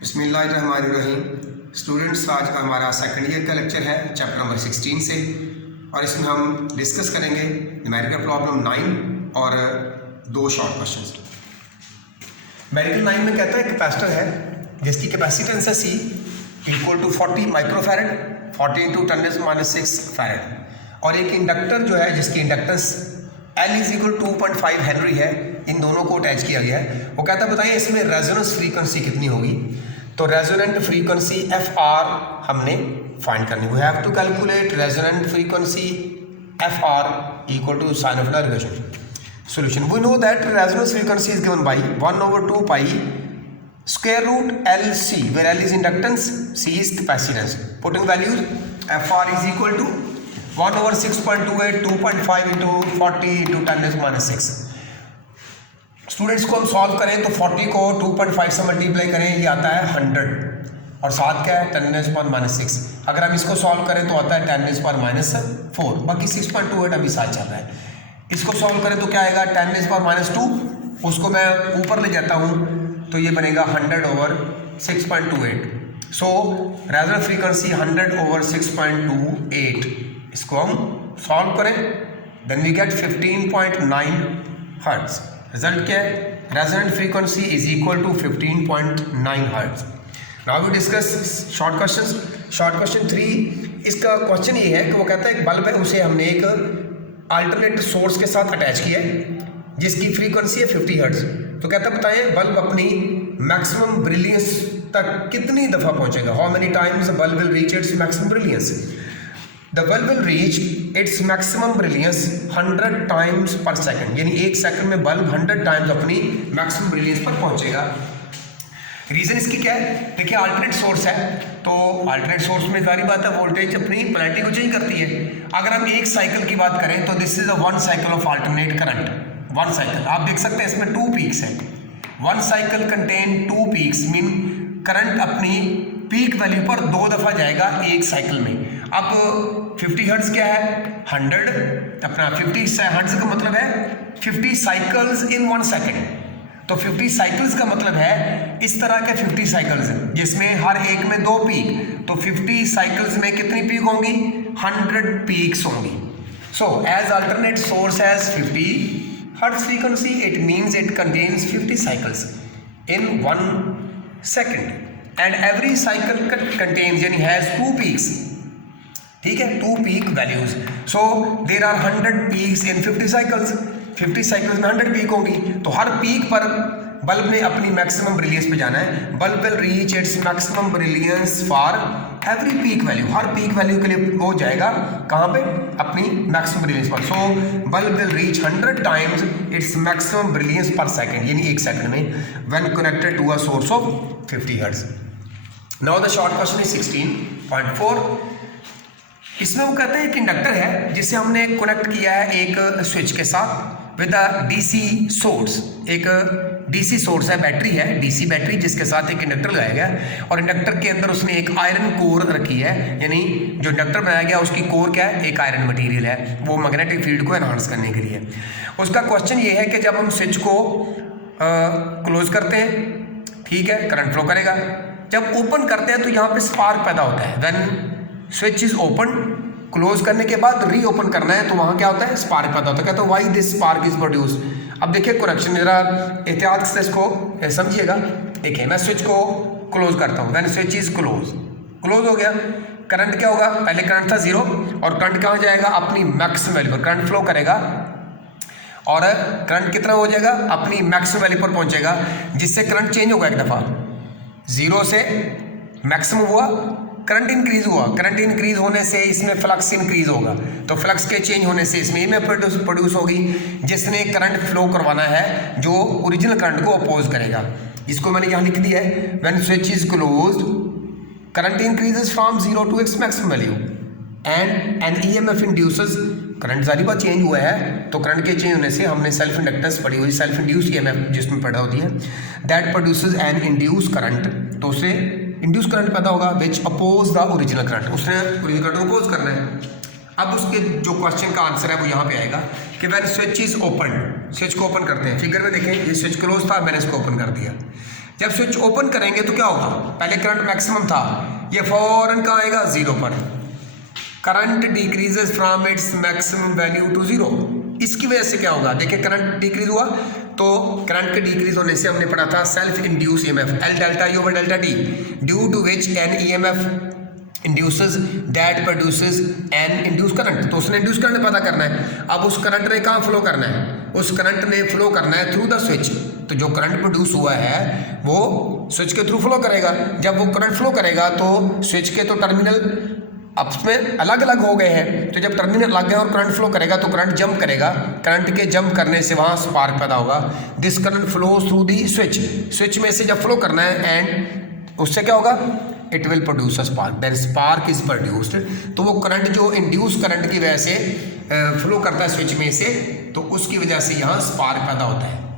बिस्मिल्लाहिर्रहमानिर्रहीम। स्टूडेंट्स, आज का हमारा सेकंड ईयर का लेक्चर है चैप्टर नंबर 16 से, और इसमें हम डिस्कस करेंगे न्यूमेरिकल प्रॉब्लम 9 और दो शॉर्ट क्वेश्चंस। न्यूमेरिकल 9 में कहता है कैपेसिटर है जिसकी कैपेसिटेंस है C equal to 40 microfarad 40 into 10⁻⁶ farad, और एक इंडक्टर जो है जिसकी inductance L is equal 2.5 henry है। इन दोनों को अटैच किया गया है। वो कहता है बताइए इसमें रेजोनेंस फ्रीक्वेंसी कितनी होगी। तो रेजोनेंट फ्रीक्वेंसी FR हमने फाइंड करनी। We have to calculate resonant frequency FR equal to sign of derivation. Solution. We know that resonance frequency is given by 1/2 pi square root LC, where L is inductance, C is capacitance. Putting values, FR is equal to 1/6.28, 2.5 into 40 into 10⁻⁶. Students को हम solve करें तो 40 को 2.5 से multiply करें, ये आता है 100, और साथ क्या है 10⁻⁶. अगर हम इसको सॉल्व करें तो आता है 10⁻⁴. बाकी 6.28 अभी साथ चल रहा है। इसको सॉल्व करें तो क्या आएगा 10⁻², उसको मैं ऊपर ले जाता हूँ तो ये बनेगा 100/6.28. So resonance frequency 100/6.28. इसको हम सॉल्व करें then we get 15.9 hertz. Result क्या है, resonant frequency is equal to 15.9 hertz. Now we discuss short question. Short question 3, इसका क्वेश्चन ये है कि वो कहता है एक बल्ब है, उसे हमने एक अल्टरनेट सोर्स के साथ अटैच किया है जिसकी फ्रीक्वेंसी है 50 हर्ट्ज. तो कहता बताएं बल्ब अपनी मैक्सिमम ब्रिलियंस तक कितनी दफ़ा पहुंचेगा. How many times bulb will reach its maximum brilliance. The bulb will reach its maximum brilliance 100 times पर सेकंड, यानी एक सेकंड में बल्ब 100 टाइम्स अपनी मैक्सिमम ब्रिलियंस पर पहुंचेगा. रीज़न इसकी क्या है, देखिए अल्टरनेट सोर्स है तो अल्टरनेट सोर्स में सारी बात है वोल्टेज अपनी पोलैरिटी को चेंज करती है. अगर हम एक साइकिल की बात करें तो this is a 1 cycle of alternate current. 1 cycle आप देख सकते हैं इसमें 2 पीक्स हैं. 1 cycle contain 2 peaks, mean current अपनी पीक वैल्यू पर 2 दफ़ा जाएगा एक साइकिल में. अब 50 हर्ट्ज क्या है, 100 अपना 50 हर्ट्ज का मतलब है 50 साइकिल्स इन 1 सेकेंड. तो 50 साइकिल्स का मतलब है इस तरह के 50 साइकिल्स हैं जिसमें हर एक में 2 पीक. तो 50 साइकिल्स में कितनी पीक होंगी, 100 पीक्स होंगी. So as alternate source has 50 hertz frequency, it means it contains 50 cycles in 1 second, and every cycle contains यानी हैज 2 पीक्स. ठीक है, 2 peak values. So there are 100 peaks in 50 cycles. 50 cycles में 100 peak होगी, तो हर peak पर bulb ने अपनी maximum brilliance पे जाना है. Bulb will reach its maximum brilliance for every peak value. Her peak value के लिए वो जाएगा कहाँ पे, अपनी मैक्सिमम ब्रिलियंस पर. So bulb will reach 100 times its maximum brilliance per second, यानी एक सेकेंड में, when connected to a source of 50 hertz. Now the short question is 16.4. इसमें वो कहते हैं एक इंडक्टर है जिसे हमने कनेक्ट किया है एक स्विच के साथ विद अ डीसी सोर्स. एक डीसी सोर्स है, बैटरी है, डीसी बैटरी जिसके साथ एक इंडक्टर लगाया गया है, और इंडक्टर के अंदर उसने एक आयरन कोर रखी है, यानी जो इंडक्टर बनाया गया उसकी कोर क्या है, एक आयरन मटेरियल है, वो मैग्नेटिक फील्ड को एनहांस करने के लिए. उसका क्वेश्चन ये है कि जब हम स्विच को क्लोज करते हैं, ठीक है, करंट फ्लो करेगा. जब ओपन करते हैं तो यहाँ पे स्पार्क पैदा होता है. When switch is open, close करने के बाद रीओपन करना है तो वहाँ क्या होता है, स्पार्क पैदा होता है. कहते हैं why this spark is produce. अब देखिए कनेक्शन जरा एहतियात से इसको समझिएगा. देखिए मैं स्विच को क्लोज करता हूँ, व्हेन स्विच इज क्लोज हो गया, करंट क्या होगा, पहले करंट था 0, और करंट कहाँ जाएगा, अपनी मैक्सिमम वैल्यू पर करंट फ्लो करेगा, और करंट कितना हो जाएगा, अपनी मैक्सिमम वैल्यू पर पहुँचेगा, जिससे करंट चेंज होगा. एक दफ़ा 0 से मैक्सिमम हुआ, करंट इंक्रीज हुआ, करंट इंक्रीज होने से इसमें फ्लक्स इंक्रीज होगा, तो फ्लक्स के चेंज होने से इसमें ईएमएफ प्रोड्यूस होगी, जिसने करंट फ्लो करवाना है जो ओरिजिनल करंट को अपोज करेगा. इसको मैंने यहाँ लिख दिया है, when switch is closed current increases from 0 to its maximum value, and an EMF induces. Current जारी बात चेंज हुआ है, तो करंट के चेंज होने से हमने सेल्फ इंडक्टेंस पढ़ी हुई, सेल्फ इंड्यूस ईएमएफ जिसमें पैदा होती है, that produces an induce current. तो उससे इंड्यूस करंट पैदा होगा which oppose the original current, उसने ओरिजिनल करंट को अपोज करना है. अब उसके जो क्वेश्चन का आंसर है वो यहाँ पे आएगा कि when switch is open, switch को ओपन करते हैं। फिगर में देखें ये स्विच क्लोज था, मैंने इसको ओपन कर दिया। जब स्विच ओपन करेंगे तो क्या होगा, पहले करंट मैक्सिमम था, ये फौरन कहाँ आएगा, 0 पर। Current decreases from its maximum value to 0। इसकी वजह से क्या होगा, देखिए करंट डिक्रीज हुआ तो करंट के डिक्रीज होने से हमने पढ़ा था self induce EMF L delta E over delta T, due to which an EMF induces that produces an induce current. तो उसने इंड्यूस करंट पता करना है। अब उस करंट ने कहाँ फ्लो करना है, उस करंट ने फ्लो करना है थ्रू द स्विच। तो जो करंट प्रोड्यूस हुआ है वो स्विच के थ्रू फ्लो करेगा। जब वो करंट फ्लो करेगा तो स्विच के तो टर्मिनल आपस में अलग अलग हो गए हैं, तो जब टर्मिनल अलग है और करंट फ्लो करेगा तो करंट जंप करेगा, करंट के जंप करने से वहाँ स्पार्क पैदा होगा। This current flows through the switch, switch में से जब फ्लो करना है एंड उससे क्या होगा, it will produce a spark, then spark is produced. तो वो करंट जो इंड्यूस करंट की वजह से फ्लो करता है स्विच में से, तो उसकी वजह से यहाँ स्पार्क पैदा होता है।